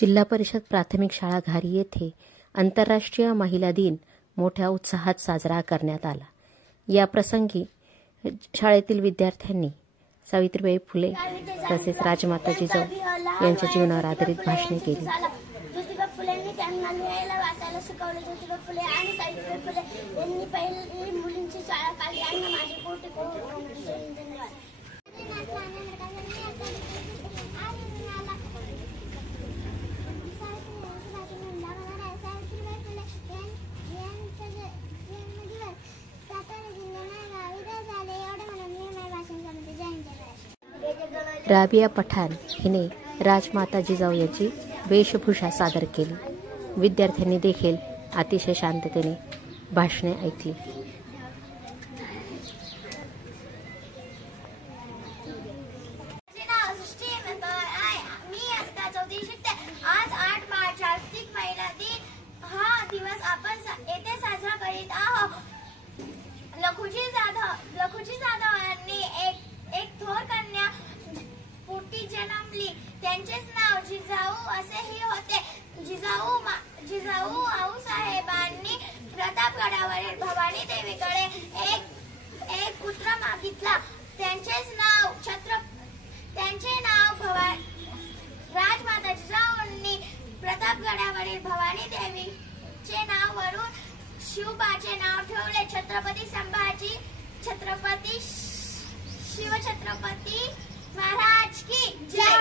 जिल्हा परिषद प्राथमिक शाळा घारी येथे आंतरराष्ट्रीय महिला दिन मोठ्या उत्साहात साजरा करण्यात आला। या प्रसंगी शाळेतील विद्यार्थ्यांनी सावित्रीबाई फुले तसेच राजमाता जिजाऊ यांच्या जीवनावर आधारित भाषणे केली। ज्योतिबा फुलेंनी त्यांना लिहायला वाचायला शिकवले। ज्योतिबा फुले आणि सावित्रीबाई फुले यांनी पहिली मुलींची शाळा काढली आणि माझे कोटी कोटी धन्यवाद। राबिया पठाण हिने राजमाता जिजाऊ यांची वेशभूषा सादर केली। विद्यार्थ्यांनी देखील अतिशय शांततेने भाषणे ऐकली। आज 8 मार्च जागतिक महिला दिन हा दिवस आपण येथे साजरा करीत आहोत। लखुजी जाधव यांनी एक थोर कन्या पोटी जन्मली। त्यांचेच नाव जिजाऊ असेही होते। जिजाऊ आऊसाहेबांनी प्रतापगडावरील भवानी देवीकडे एक पुत्र मागितला। त्यांचे नाव राजमाता जिजाऊंनी प्रतापगडावरील भवानी देवीचे नाव वरून शिवबाचे नाव ठेवले। छत्रपती संभाजी शिवछत्रपती महाराज की जय।